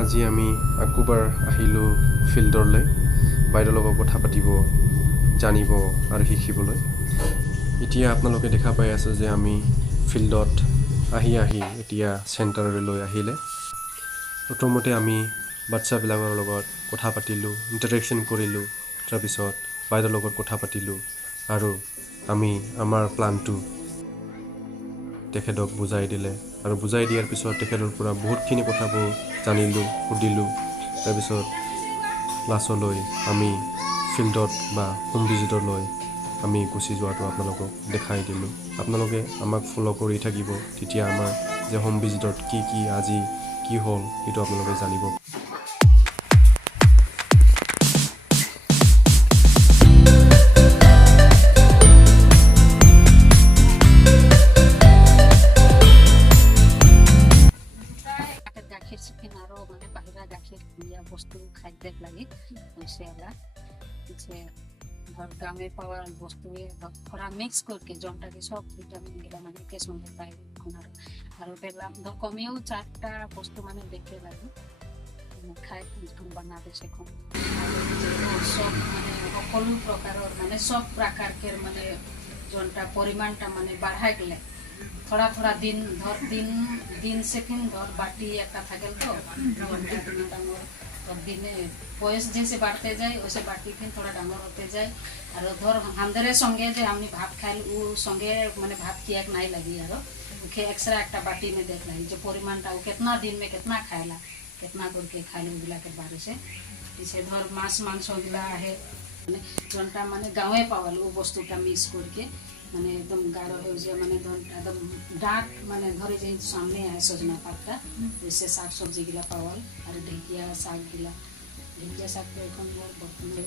আজি আমি আকোবাৰ আহিলোঁ ফিল্ডলৈ বাইদেউৰ লগত কথা পাতিব জানিব আৰু শিকিবলৈ। এতিয়া আপোনালোকে দেখা পাই আছে যে আমি ফিল্ডত আহি এতিয়া চেণ্টাৰলৈ আহিলে। প্ৰথমতে আমি বাচ্চাবিলাকৰ লগত কথা পাতিলোঁ, ইণ্টাৰেকশ্যন কৰিলোঁ, তাৰপিছত বাইদেউৰ লগত কথা পাতিলোঁ আৰু আমি আমাৰ প্লানটো তেখেতক বুজাই দিলে আৰু বুজাই দিয়াৰ পিছত তেখেতৰ পৰা বহুতখিনি কথাবোৰ জানিলোঁ, সুধিলোঁ। তাৰপিছত ক্লাছলৈ আমি ফিল্ডত বা হোম ভিজিটলৈ আমি গুচি যোৱাটো আপোনালোকক দেখাই দিলোঁ। আপোনালোকে আমাক ফ'ল' কৰি থাকিব, তেতিয়া আমাৰ যে হোম ভিজিটত কি আজি কি হ'ল সেইটো আপোনালোকে জানিব। গাখীৰ চিকেন আৰু মানে বাহিৰা গাখীৰ দিয়া বস্তু খাদ্যত লাগি হৈছে এলা গাঁৱে পাওয়া বস্তুয়ে थोड़ा मिक्स करके जोनटा के सब विटामिन गिला माने के संगे पाई और पेलाम द कमियो चारटा बस्तु माने देखे लागे खाय कोन बनाबे से कोन सब माने সকলো प्रकारर माने सब प्रकार के माने जोनटा परिमाणटा माने बढ़ाय गेले थोड़ा दिन से फिर धर बाटी एक थाकेल तो दिन बयस जैसे बढ़ते जाए वैसे बाटी फिर थोड़ा डांगर होते जाए और धर हामदरे संगे जे हमनी भात खाइल उ संगे माने भात किया नहीं लगी और उखे एक्स्ट्रा एक बाटी में देख लगी जो परिमाणटा उ कितना दिन में कितना खाएला कितना करके खाइल उगला के बारे से इसे धर मांस मांस गिला है माने जोनटा माने गाँवे पावल उ वस्तुटा मिक्स करके माने एकदम गाढ़ो है माने एकदम डार्क माने घरे जे सामने है सजना पाता जैसे साग सब्जी गिला पावल और ढेकिया साग गिला ढेकिया साग तो এখন বর্তমানে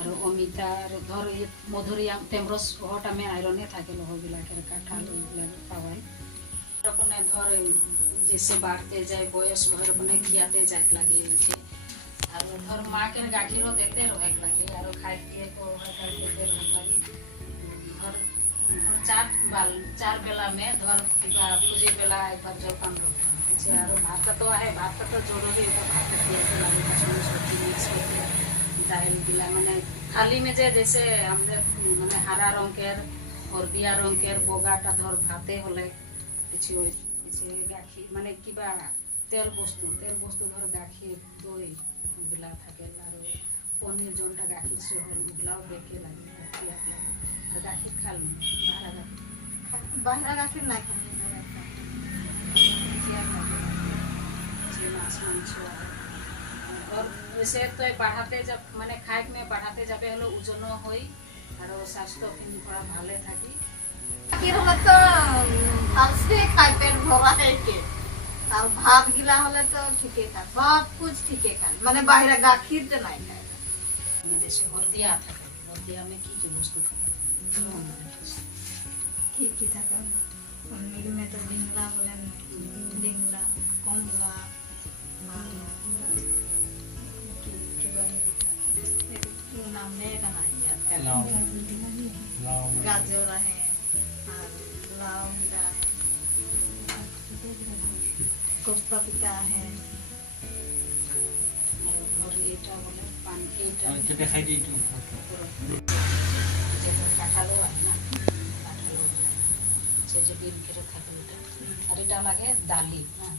আর অমিতা আর ধর মধুরিয়া টেমরস হটা মে আয়রনে থাকে লোহ गिला के কাঁঠাল गिला पावल अपने धर जैसे बढ़ते जाए बयस भर अपने खियाते जाए लगे और धर माँ के गाखिरो देते रहे लगे और खाए के तो देते रहे लगे धर चार बेला में धर पूजे बेला एक बार जलपान और भात तो है भात तो जरूरी है भात सब्जी मिक्स करके दाल गिला मैंने थाली में जैसे हमने मैंने हरा रंग के और बिया रंग के बोगाटा धर भाते हले गाखिर माने किबा तेल बस्तु धर गाखिर दई गिला থাকে और पनीर जोनटा गाखिर से हल गिलाও बेके লাগে गाखिर खाल बाहरा गाखिर ना खाने और वैसे तो बढ़ाते जब माने खाए में बढ़ाते जाबे हलो ओजन होई और स्वास्थ्य फिर थोड़ा भाले थाकी गाखिर हले तो आलसे खाए पेट भरा है के और भात गिला हले तो ठीके था सब कुछ ठीके था माने बाहरा गाखिर तो नहीं खाए जैसे हरदिया में की वस्तु ठीक था पनीर में तो डिंगला बोले डिंगला कमला नाम नहीं का नहीं याद गाजर है लाउ है कोफ्ता पिता है और এটা বলে পানকেটা এটা দেখাই দিই একটু যেটা কাঁঠালও হয় না কাঁঠালও যে বিন কেটে থাকে এটা আর এটা লাগে ডালি হ্যাঁ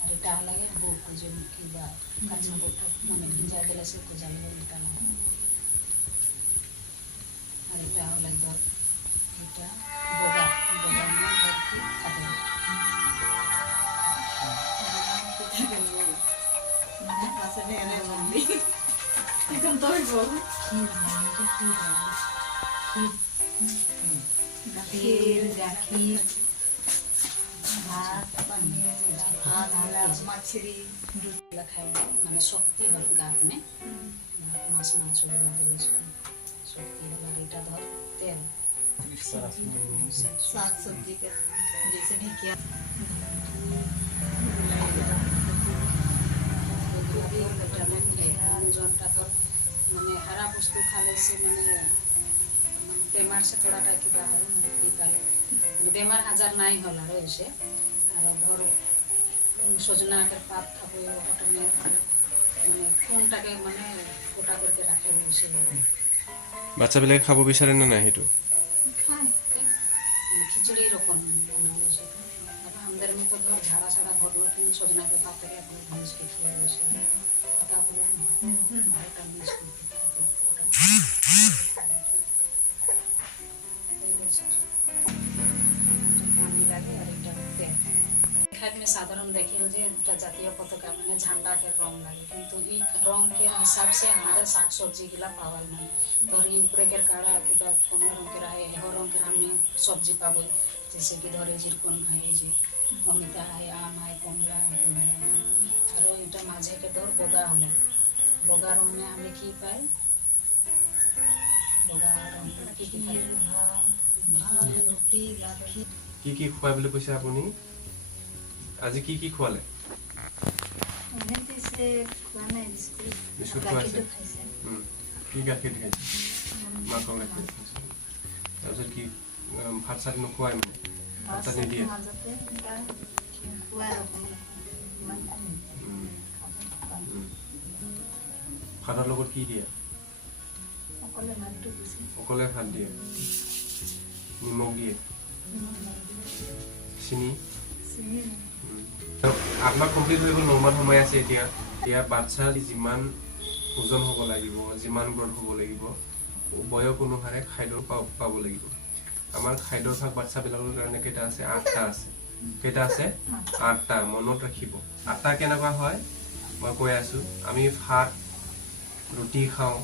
আর এটা লাগে বুক যে কিবা কাঁচা বোটা মানে ভিজা দিলে সে কো যাবে এটা লাগে আর এটা লাগে ধর এটা বোগা বোগা না ধর কি থাকে पासे मेरे मम्मी एकदम तो ही बोल खीर गाखीर भात पनीर मछली खाए माने शक्ति हल गात में मांस मांस दिले शक्ति हल এটা ধর তেল साग सब्जी के जैसे ढेकिया जोनटा धर माने हरा वस्तु खाले से माने बेमार से थोड़ा किबा हल निकाल बेमार आजार नहीं होला रहे और धर সজনা আকের পাত খাবো ওটানে মানে কোনটাকে মানে গোটা করে রাখে বসে বাচ্চাবিলাকে খাব বিচাৰে না নাই সেইটো খায় খিচুড়ি রকম বানালো সেটা আমাদের মতো ধর ঝাড়া ছাড়া ভরলো কিন্তু সজনা আকের পাত থেকে একদম মিক্স করে বসে কথা বলে ওটা মিক্স করতে ওটা পানি লাগে আর এটা তেল में साधारण देखिए जे जातीय पताका मैंने झंडा के रंग लगे किंतु ई रंग के हिसाब से हमारे साग सब्जी गिला पावल नहीं धरी ऊपर के काड़ा कि कौन रंग के रहे एहो रंग के हमने सब्जी पाबो जैसे कि धरे जिरकोन है जे अमिता है आम है कमला है और এটা মাঝে के धर बगा हलो बगा रंग में हमें की पाए बगा रंग की पाए रोटी लाखी কি খুৱাই বুলি কৈছে আপুনি আজি কি খোৱালে বিস্কুট খুৱাইছে কি গাখীৰ খাইছে মাকৰ গাখীৰ তাৰপিছত কি ভাত চাত নোখোৱাই মানে ভাত চাত নিদিয়ে ভাতৰ লগত কি দিয়ে অকলে ভাত দিয়ে নিমখ দিয়ে চিনি আপনার কমপ্লিট হয়ে গেল নর্মাল সময় আছে এতিয়া এতিয়া বাচ্চা যিমান ওজন হব লাগিব যিমান গ্ৰথ হব লাগিব বয়স অনুসাৰে খাদ্য পাব লাগিব আমাৰ খাদ্যৰ ভাগ বাচ্চাবিলাকৰ কাৰণে কেইটা আছে 8টা আছে কেইটা আছে 8টা মনত ৰাখিব 8টা কেনেকুৱা হয় মই কৈ আছো আমি ভাত ৰুটি খাওঁ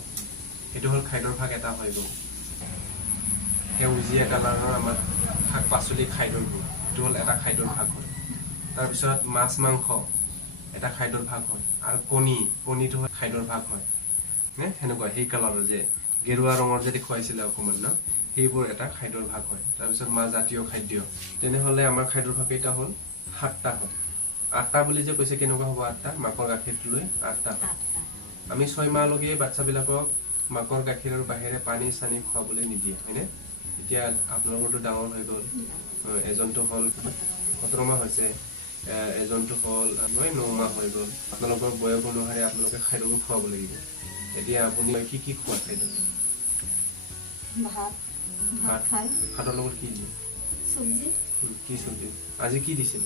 এটো হল খাদ্যৰ ভাগ এটা হৈ গ'ল সেউজীয়া কালাৰৰ আমাৰ শাক পাচলি খাদ্যৰ ভাগ এটো হল এটা খাদ্যৰ ভাগ হয় তাৰপিছত মাছ মাংস এটা খাদ্যৰ ভাগ হয় আৰু কণীটো খাদ্যৰ ভাগ হয় নে হেনেকুৱা সেই কালাৰৰ যে গেৰুৱা ৰঙৰ যে দেখুৱাইছিল অকমান না সেইবোৰ এটা খাদ্যৰ ভাগ হয় তাৰপিছত মাছ জাতীয় খাদ্য তেনেহলে আমাৰ খাদ্যৰ ভাগ এটা হল 7টা হয় 8টা বুলি যে কৈছে কেনেকুৱা হ'ব 8টা মাকৰ গাখীৰটো লৈ 8টা হয় আমি 6 মাহলৈকে বাচ্চাবিলাকক মাকৰ গাখীৰৰ বাহিৰে পানী চানি খুৱাবলৈ নিদিয়ে হয়নে এতিয়া আপোনালোকৰটো ডাঙৰ হৈ গ'ল এজনটো হল 17 মাহ হৈছে এজনটো হল 9 মাহ হৈ গ'ল আপোনালোকৰ বয়স অনুসাৰে আপোনালোকে খাদ্যবোৰ খুৱাব লাগিব এতিয়া আপুনি কি খোৱা খাদ্য ভাত খায় ভাতৰ লগত কি দিয়ে সবজি কি সবজি আজি কি দিছিল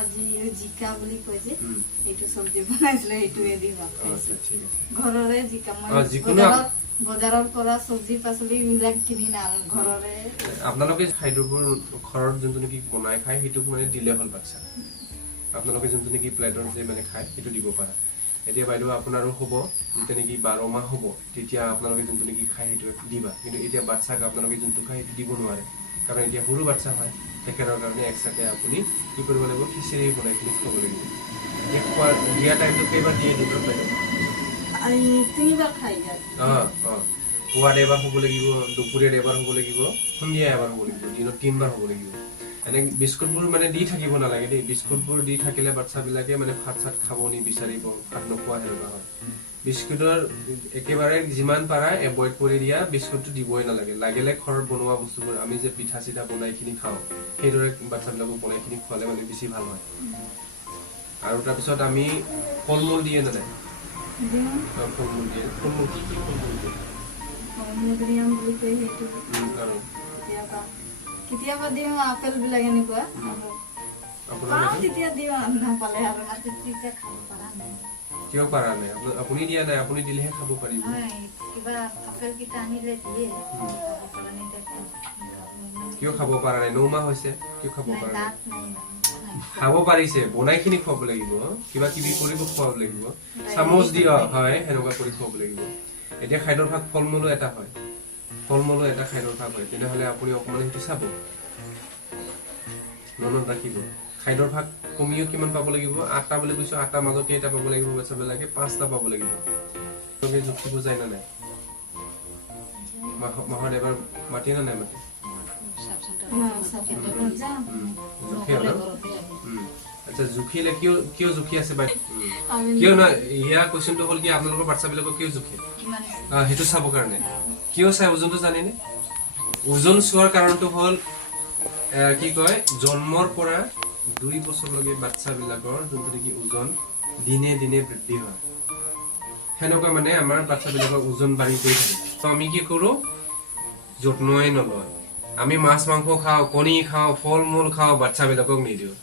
আজি জিকা বুলি কয় যে এইটো সবজি বনাইছিলে এইটোৱে দি ভাত খাইছো ঠিক আছে ঘৰৰে জিকা বজাৰৰ পৰা সবজি পাচলি মিলাক কিনি না ঘৰৰে আপোনালোকে খাদ্যবোৰ ঘৰত যোনটো নেকি বনাই খায় সেইটো মানে দিলে হল বাচ্চা আপোনালোকে যোনটো নেকি প্লেটৰ যে মানে খায় সেইটো দিব পাৰা এতিয়া বাইদেউ আপোনাৰো হ'ব যেতিয়া নেকি 12 মাহ হ'ব তেতিয়া আপোনালোকে যোনটো নেকি খায় সেইটো দিবা কিন্তু এতিয়া বাচ্চাক আপোনালোকে যোনটো খায় সেইটো দিব নোৱাৰে কাৰণ এতিয়া সৰু বাচ্চা হয় তেখেতৰ কাৰণে এক্সট্ৰাকে আপুনি কি কৰিব লাগিব খিচিৰি বনাই কিনি খাব লাগিব এই খোৱা দিয়া টাইমটো কেইবাৰ দিয়ে দুটো বাইদেউ আই তিনিবাৰ খাই যায় পুৱাত এবাৰ হ'ব লাগিব দুপৰীয়াত এবাৰ হ'ব লাগিব সন্ধিয়া এবাৰ হ'ব লাগিব দিনত 3বাৰ হ'ব লাগিব এনে বিস্কুটবোৰ মানে দি থাকিব নালাগে দেই বিস্কুটবোৰ দি থাকিলে বাচ্চাবিলাকে মানে ভাত চাত খাব নিবিচাৰিব ভাত নোখোৱা হেৰুৱা হয় বিস্কুটৰ একেবাৰে যিমান পাৰা এভয়েড কৰি দিয়া বিস্কুটটো দিবই নালাগে লাগিলে ঘৰত বনোৱা বস্তুবোৰ আমি যে পিঠা চিঠা বনাই কিনি খাওঁ সেইদৰে বাচ্চাবিলাকক বনাই কিনি খোৱালে মানে বেছি ভাল হয় আৰু তাৰপিছত আমি ফলমূল দিয়ে না নাই ফলমূল দিয়ে ফলমূল কি ফলমূল দিয়ে মধুৰিআম বুলি কয় সেইটো আৰু কেতিয়াবা দিওঁ আপেল বিলাক এনেকুৱা তেতিয়া দিওঁ নাপালে আৰু তেতিয়া খাব পৰা নাই কিয় পাৰা নাই আপুনি দিয়া নাই আপুনি দিলেহে খাব পাৰিব কিবা আপেল কেইটা আনিলে দিয়ে কিয় খাব পৰা নাই 9 মাহ হৈছে কিয় খাব পৰা নাই খাব পাৰিছে বনাই কিনি খুৱাব লাগিব কিবা কিবি কৰিব খুৱাব লাগিব চামুচ দিয়া হয় হেনেকুৱা কৰি খুৱাব লাগিব এতিয়া খাদ্যৰ ভাগ ফলমূলো এটা হয় ফলমূলো এটা খাদ্যৰ ভাগ হয় তেনেহলে আপুনি অকমান সেইটো চাব মনত ৰাখিব খাদ্যৰ ভাগ কমিও কিমান পাব লাগিব 8টা বুলি কৈছো 8টা মাজত কেইটা পাব লাগিব বাচ্চাবিলাকে 5টা পাব লাগিব তুমি জুখিব যায় না নাই মাহত এবাৰ মাতি না নাই মাতি আচ্ছা জুখিলে কিয় জুখি আছে বাই কিয় না ইয়া কোৱেশ্চনটো হল কি আপোনালোকৰ বাচ্চাবিলাকক কিয় জুখে হেতু চাব কাৰণে কিয় চাই ওজনটো জানেনে ওজন চোৱাৰ কাৰণটো হল কি কয় জন্মৰ পৰা 2 বছৰলৈকে বাচ্চাবিলাকৰ যোনটো নেকি ওজন দিনে দিনে বৃদ্ধি হয় সেনেকুৱা মানে আমাৰ বাচ্চাবিলাকৰ ওজন বাঢ়ি গৈ থাকে তো আমি কি কৰোঁ যত্নই নলয় আমি মাছ মাংস খাওঁ কণী খাওঁ ফল মূল খাওঁ বাচ্চাবিলাকক নিদিওঁ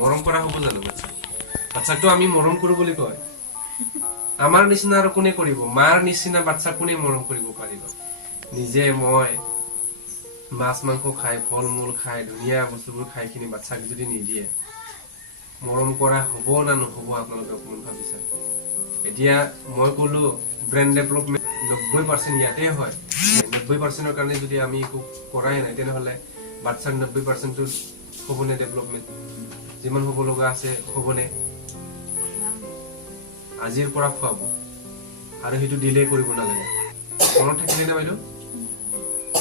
মৰম কৰা হ'ব জানো বাচ্চাকটো আমি মৰম কৰোঁ বুলি কয় আমাৰ নিচিনা আৰু কোনে কৰিব মাৰ নিচিনা বাচ্চা কোনে মৰম কৰিব পাৰিব নিজে মই মাছ মাংস খাই ফল মূল খাই ধুনীয়া বস্তুবোৰ খাই কিনি বাচ্চাক যদি নিদিয়ে মৰম কৰা হ'ব না নহ'ব আপোনালোকে অকণমান ভাবিছে এতিয়া মই ক'লো ব্ৰেইন ডেভেলপমেণ্ট 90% ইয়াতে হয় 90%ৰ কাৰণে যদি আমি একো কৰাই নাই তেনেহ'লে বাচ্চাৰ 90%টো হ'বনে ডেভেলপমেণ্ট যিমান হ'ব লগা আছে হ'বনে আজিৰ পৰা খুৱাব আৰু সেইটো ডিলে কৰিব নালাগে মনত থাকিলে না বাইদেউ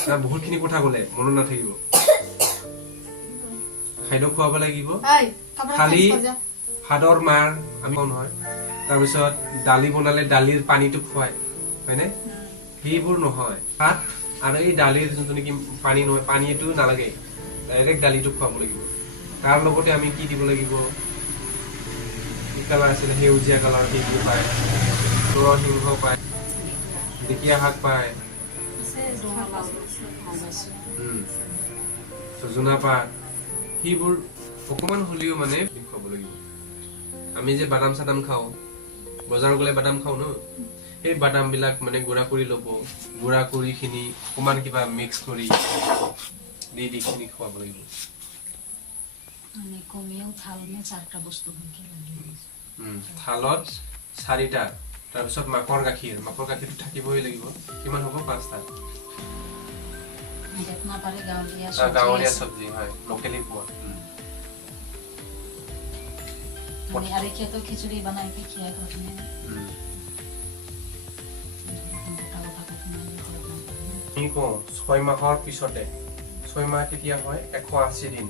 না বহুতখিনি কথা ক'লে মনত নাথাকিব খাদ্য খুৱাব লাগিব খালি ভাতৰ মাৰ আমি নহয় তাৰপিছত দালি বনালে দালিৰ পানীটো খুৱাই হয়নে সেইবোৰ নহয় ভাত আৰু এই দালিৰ যোনটো নেকি পানী নহয় পানীটো নালাগে ডাইৰেক্ট দালিটো খুৱাব লাগিব তাৰ লগতে আমি কি দিব লাগিব কি কালাৰ আছিলে সেউজীয়া কালাৰ সেইটো পায় নৰসিংহ পায় ঢেকীয়া শাক পায় সজনা পাত সেইবোৰ অকণমান হ'লেও মানে খুৱাব লাগিব আমি যে বাদাম চাদাম খাওঁ বজাৰ গ'লে বাদাম খাওঁ ন সেই বাদামবিলাক মানে গুড়া কৰি ল'ব গুড়া কৰি খিনি অকণমান কিবা মিক্স কৰি দি খিনি খুৱাব লাগিব থালত 4টা তাৰপিছত মাকৰ গাখীৰটো থাকিবই লাগিব কিমান হ'ব 5টা গাঁৱলীয়া চব্জি হয় লোকেলি পোৱা খিচুড়ি বনাই খিয়াই আমি কওঁ 6 মাহৰ পিছতে 6 মাহ কেতিয়া হয় 180 দিন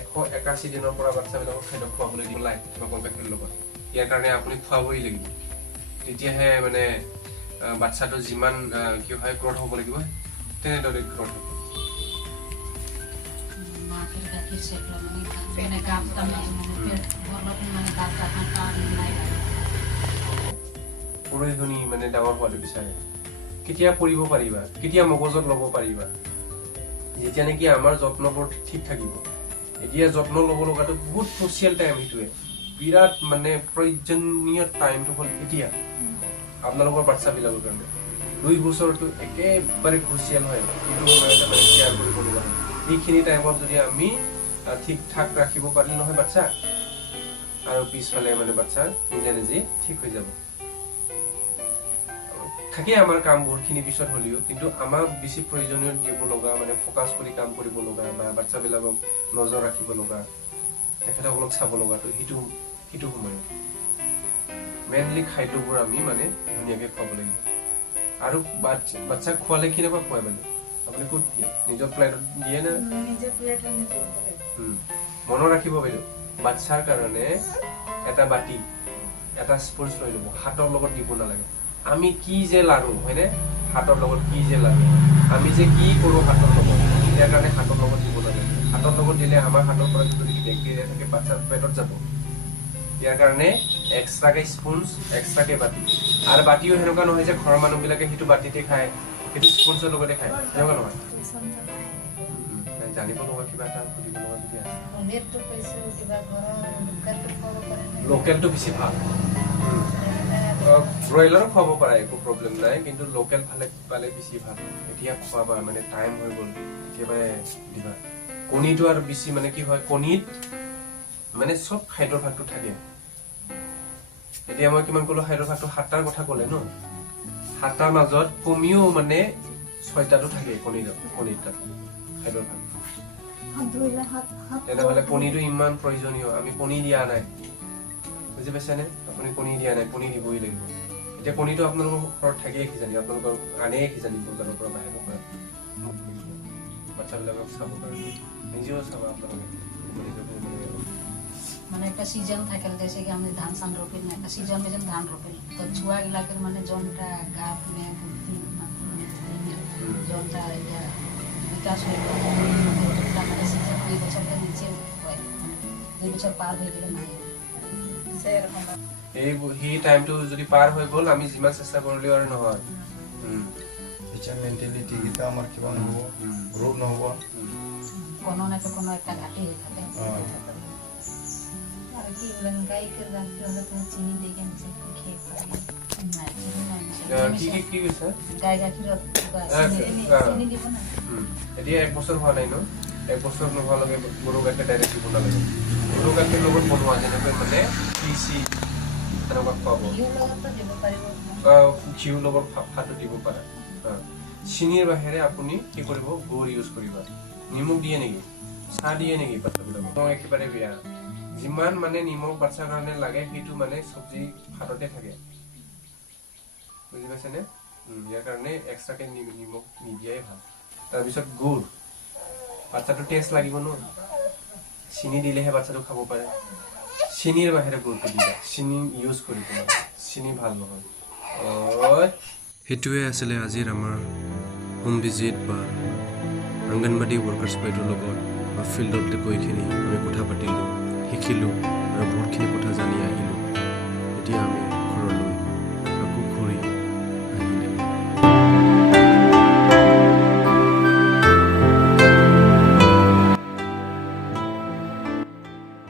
181 দিনৰ পৰা বাচ্চাবিলাকক খাদ্য খুৱাবলৈ দিব লাগে মাকৰ গাখীৰৰ লগত ইয়াৰ কাৰণে আপুনি খুৱাবই লাগিব তেতিয়াহে মানে বাচ্চাটো যিমান কি হয় গ্ৰথ হ'ব লাগিব তেনেদৰে গ্ৰথ হ'ব পৰহিখনি মানে ডাঙৰ হোৱাটো বিচাৰে কেতিয়া পঢ়িব পাৰিবা কেতিয়া মগজত ল'ব পাৰিবা যেতিয়া নেকি আমাৰ যত্নবোৰ ঠিক থাকিব এতিয়া যত্ন ল'ব লগাটো বহুত ক্ৰুচিয়েল টাইম সেইটোৱে বিৰাট মানে প্ৰয়োজনীয় টাইমটো হ'ল এতিয়া আপোনালোকৰ বাচ্চাবিলাকৰ কাৰণে 2 বছৰটো একেবাৰে ক্ৰুচিয়েল হয় এইটো সময়তে মানে কেয়াৰ কৰিব লগা হয় এইখিনি টাইমত যদি আমি ঠিক ঠাক ৰাখিব পাৰিলে নহয় বাচ্চা আৰু পিছফালে মানে বাচ্চা নিজে নিজে ঠিক হৈ যাব থাকে আমাৰ কাম বহুতখিনি পিছত হ'লেও কিন্তু আমাক বেছি প্ৰয়োজনীয় দিব লগা মানে ফ'কাছ কৰি কাম কৰিব লগা বা বাচ্চাবিলাকক নজৰ ৰাখিব লগা তেখেতসকলক চাব লগাটো সেইটো সময়ত মেইনলি খাদ্যবোৰ আমি মানে ধুনীয়াকৈ খুৱাব লাগিব আৰু বাচ্চাক খোৱালে কেনেকুৱা খুৱাই মানে আপুনি ক'ত দিয়ে নিজৰ প্লেটত দিয়ে না মনত ৰাখিব বাইদেউ বাচ্চাৰ কাৰণে এটা বাটি এটা স্পুন লৈ ল'ব হাতৰ লগত দিব নালাগে আমি কি যে লাৰু হয়নে হাতৰ লগত কি যে লাৰু আমি যে কি কৰোঁ হাতৰ লগত ইয়াৰ কাৰণে হাতৰ লগত দিব লাগে হাতৰ লগত দিলে আমাৰ হাতৰ পৰা যদি বেক্টেৰিয়া থাকে বাচ্চাৰ পেটত যাব ইয়াৰ কাৰণে এক্সট্ৰাকে স্পুনছ এক্সট্ৰাকে বাটি আৰু বাটিও সেনেকুৱা নহয় যে ঘৰৰ মানুহবিলাকে সেইটো বাটিতে খায় সেইটো স্পুনছৰ লগতে খায় সেনেকুৱা নহয় জানিব লগা কিবা এটা সুধিব লগা যদি আছে লোকেলটো বেছি ভাল ব্ৰইলাৰো খুৱাব পাৰে একো প্ৰব্লেম নাই কিন্তু লোকেল পালে বেছি ভাল এতিয়া খুৱাবা মানে টাইম হৈ গ'ল একেবাৰে দিবা কণীটো আৰু বেছি মানে কি হয় কণীত মানে চব খাদ্যৰ ভাগটো থাকে এতিয়া মই কিমান ক'লো খাদ্যৰ ভাগটো 7টাৰ কথা ক'লে ন 7টাৰ মাজত কমিও মানে 6টাটো থাকে কণীত খাদ্যৰ ভাগ তেনেহ'লে কণীটো ইমান প্ৰয়োজনীয় আমি কণী দিয়া নাই বুজি পাইছেনে আপুনি কণী দিয়া নাই কণী দিবই লাগিব এতিয়া কণীটো আপোনালোকৰ ঘৰত থাকেই কিজানি আপোনালোকৰ আনেই কিজানি বজাৰৰ পৰা বাহিৰৰ পৰা বাচ্চাবিলাকক চাব কাৰণে নিজেও চাবা আপোনালোকে মানে একটা সিজন থাকে जैसे कि हमने धान सान रोपे ना একটা সিজন में जब धान रोपे तो छुआ इलाके মানে জনটা গাপ में জনটা এটা বিকাশ হয় মানে সিজন 2 বছর के नीचे 2 বছর পার হয়ে গেলে নাই সেরকম সেই টাইমটো যদি পাৰ হৈ গ'ল আমি যিমান চেষ্টা কৰিলেও আৰু নহয় এতিয়া মেণ্টেলিটি কেইটা আমাৰ কিবা নহ'ব গ্ৰ' নহ'ব কোনো না তো কোনো একটা ঘাটি হয়ে থাকে আর কি গাইকে রাখতে হলে তো চিনি দিয়ে গেছে খেয়ে না, চিনি নাই, কি কৈছা গাই গাখীর চিনি দিব না এতিয়া 1 বছৰ হোৱা নাই ন 1 বছৰ নোহোৱালৈকে গৰু গাখীৰ ডাইৰেক্ট দিব নালাগে গৰু গাখীৰ লগত বনোৱা যেনেকৈ মানে পিচি এনেকুৱা খুৱাব ঘিউৰ লগতো দিব পাৰিব ঘিউৰ লগত ভাতো দিব পাৰে চিনিৰ বাহিৰে আপুনি কি কৰিব গুড় ইউজ কৰিব নিমখ দিয়ে নেকি চাহ দিয়ে নেকি বাচ্চাবিলাকক একেবাৰে বেয়া যিমান মানে নিমখ বাচ্চাৰ কাৰণে লাগে সেইটো মানে চব্জি ভাততে থাকে বুজি পাইছেনে ইয়াৰ কাৰণে এক্সট্ৰাকে নিমখ নিদিয়াই ভাল তাৰপিছত গুড় বাচ্চাটো টেষ্ট লাগিব ন চিনি দিলেহে বাচ্চাটো খাব পাৰে চিনিৰ বাহিৰে গুড়টো দিবা চিনি ইউজ কৰিব চিনি ভাল নহয় সেইটোৱে আছিলে আজিৰ আমাৰ হোম ভিজিট বা অংগনবাড়ী ৱৰ্কাৰ্ছ বাইদেউৰ লগত বা ফিল্ডত গৈখিনি আমি কথা পাতিলোঁ শিকিলোঁ